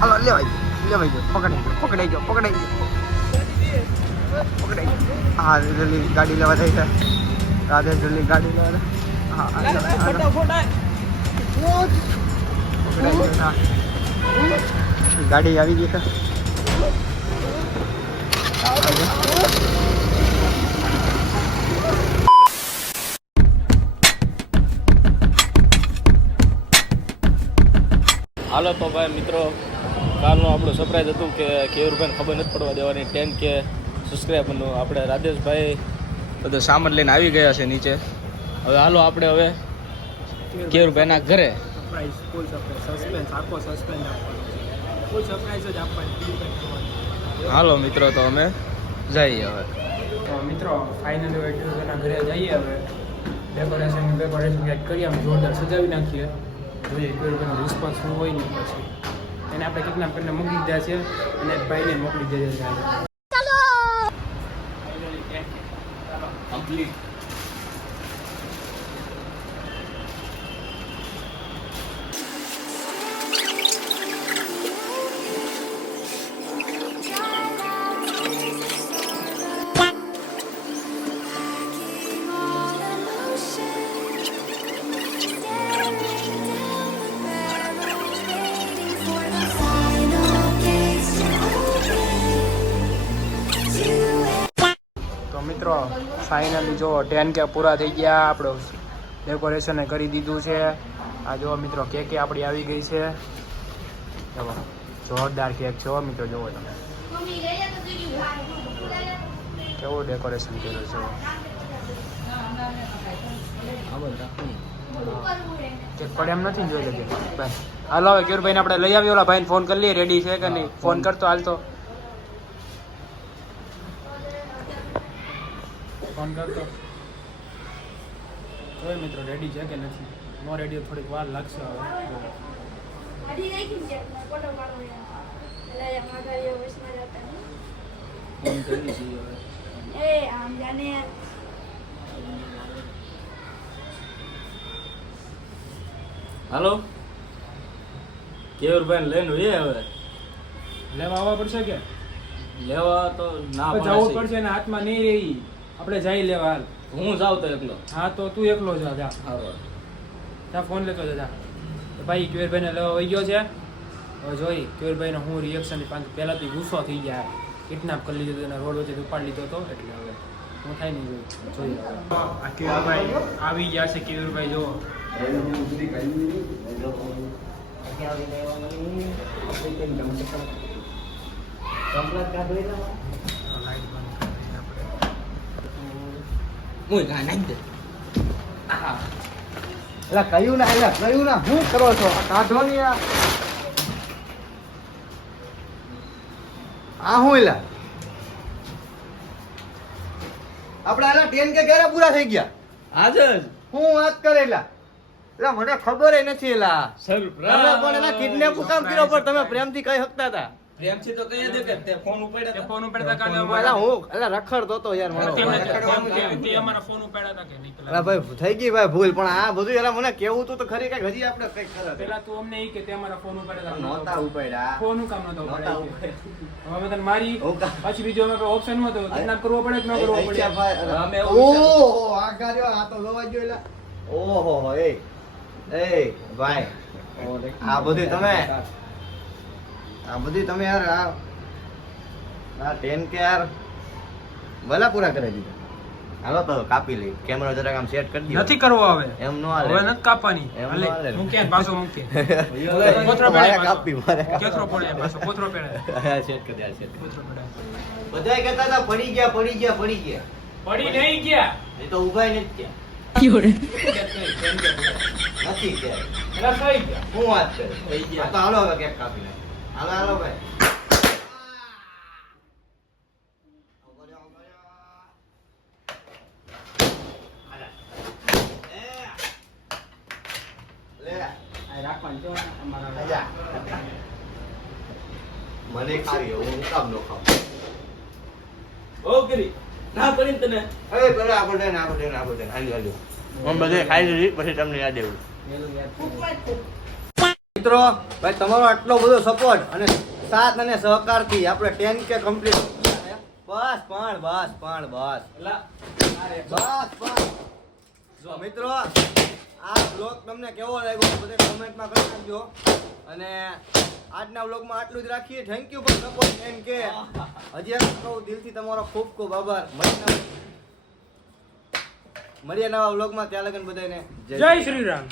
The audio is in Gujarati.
હાલો લેવાઈ ગયો પકડાઈ ગયો હા જલ્દી ગાડી લેવા થઈ છે રાધે જલ્દી ગાડી લેવા હા ગાડી આવી ગઈ છે હાલો તો ભાઈ મિત્રો, કાલનું આપણું સરપ્રાઈઝ હતું કે કેયુરભાઈને ખબર નથી પડવા દેવાની 10K સબસ્ક્રાઈબરનું. આપણે રાજેશભાઈ બધો સામાન લઈને આવી ગયા છે નીચે. હવે હાલો આપણે હવે કેયુરભાઈના ઘરે. હાલો મિત્રો, તો અમે જઈએ હવે. મિત્રો ફાઇનલી હવે કેયુરભાઈના ઘરે જઈએ. હવે ડેકોરેશન કરીએ, આમ જોરદાર સજાવી નાખીએ. જોઈએ કેયુરભાઈનો રિસ્પોન્સ શું હોય ને પછી એને આપણે કિડનેપ કરીને મોકલી દીધા છે અને ભાઈને મોકલી દીધા છે. કમ્પ્લીટ. મિત્રો ફાઇનલી જો 10K પૂરા થઈ ગયા. આપણું ડેકોરેશન કરી દીધું છે. આ જો મિત્રો કેક આપણી આવી ગઈ છે. જુઓ જોરદાર કેક છે મિત્રો. જુઓ તમે કેવું ડેકોરેશન કર્યું છે. કેક પડે એમ નથી જોઈ લેજે ભાઈ. હાલો હવે કેયુરભાઈને આપણે લઈ આવી. ઓલા ભાઈને ફોન કરી લઈએ રેડી છે કે નહીં. ફોન કરતો હાલ તો ફોન કરતો જોઈ મિત્રો રેડી છે કે નથી. નો રેડી થોડીક વાર લાગશે. હવે ફોન કરી છીએ હવે. હાલો કેયુરભાઈને લઈને હવે લેવા આવવા પડશે કે લેવા તો ના જવું પડશે ને હાથમાં નહીં રહી. આપણે જઈ લેવા હાલ. હું જાઉં તો એકલો. હા તો તું એકલો જા. જા ફોન લેતો જા. ભાઈ કેયુરભાઈને લેવા આવી ગયો છે. હવે જોઈ કેયુરભાઈનો હું રિએક્શન. પહેલાં તો ગુસ્સો થઈ ગયા. કિડનેપ કરી લીધો અને રોડ વચ્ચે ઉપાડી લીધો હતો. એટલે હવે હું થાય નહીં જોઈએ. આ કેયુરભાઈ આવી ગયા છે. કેયુરભાઈ જો કયું ના શું કરો છો? કાઢો ને આ શું એલા આપડે આના 10K ક્યારે પૂરા થઈ ગયા? આજ જ હું વાત કરેલા એલા મને ખબર નથી. એલા સરપ્રાઈઝ. તમે પણ એના કિડનેપ કામ કર્યો પણ તમે પ્રેમથી કહી શકતા હતા. પ્રેમથી તો કહી દે કે તે ફોન ઉપાડ્યા. ફોન ઉપાડતા કાલે એલા હું એલા રખડતો હતો યાર મારો. તે અમારા ફોન ઉપાડ્યા હતા કે નહીં? એલા ભાઈ થઈ ગઈ ભાઈ ભૂલ. પણ આ બધું એલા મને કેવું તું તો ખરી કઈ હજી આપણે કઈક કરે. પેલા તું અમને ઈ કે તે અમારા ફોન ઉપાડ્યા હતા. નહોતા ઉપાડ્યા. ફોન નું કામ નહોતા નહોતા ઉપાડ્યા. હવે તને મારી હું કામ. પછી બીજો અમે ઓપ્શન નહોતો. કિડનેપ કરવો પડે કે ન કરવો પડે? અમે એવું વિચાર- ઓહો આ ગાર્યો આ તો જોવા ગયો એલા. ઓહો એ ભાઈ આ બધું તમે યાર આ 10K યાર ભલા પૂરા કરી દીધા. હાલો તો કાપી લઈ. કેમેરો જરાક આમ સેટ કરી દો. નથી કરવો હવે. એમ નો હાલે. હવે નથી કાપવાની. એમ હાલે. નો હાલે. મૂકે ને પાછો મૂકે. કોથરો મારે પેડે કાપી મારે કેથરો પડે પાછો કોથરો પેડે. સેટ કરી દે સેટ. કોથરો પેડે. બધાય કહેતા હતા પડી ગયા પડી નહીં ગયા. એ તો ઉભાય નથી ગયા. નથી ગયા. એલા થઈ ગયા. શું વાત છે? થઈ ગયા. આ તો હાલો હવે કેક કાપી નાખ. હાલો ભાઈ. મને ખાવી હું કામ નો ખાવ. ઓ કરી ના કરીને તને અરે પેલા આપણે હાલી હાલી હું બધે ખાઈ લીધી પછી તમને યાદ આવ્યું. મિત્રો ભાઈ તમારો આટલો બધો સપોર્ટ અને સાથ અને સહકારથી આપણે 10K કમ્પ્લીટ બસ જો મિત્રો આ બ્લોગ તમને કેવો લાગ્યો બધે કોમેન્ટમાં કરી નાખજો અને આજના બ્લોગમાં આટલું જ રાખીએ. Thank you for support 10K. હજી એક કહું દિલથી તમારો ખૂબ ખૂબ આભાર. મળીએ નવા બ્લોગમાં. ત્યાં લગન બધાને જય શ્રી રામ.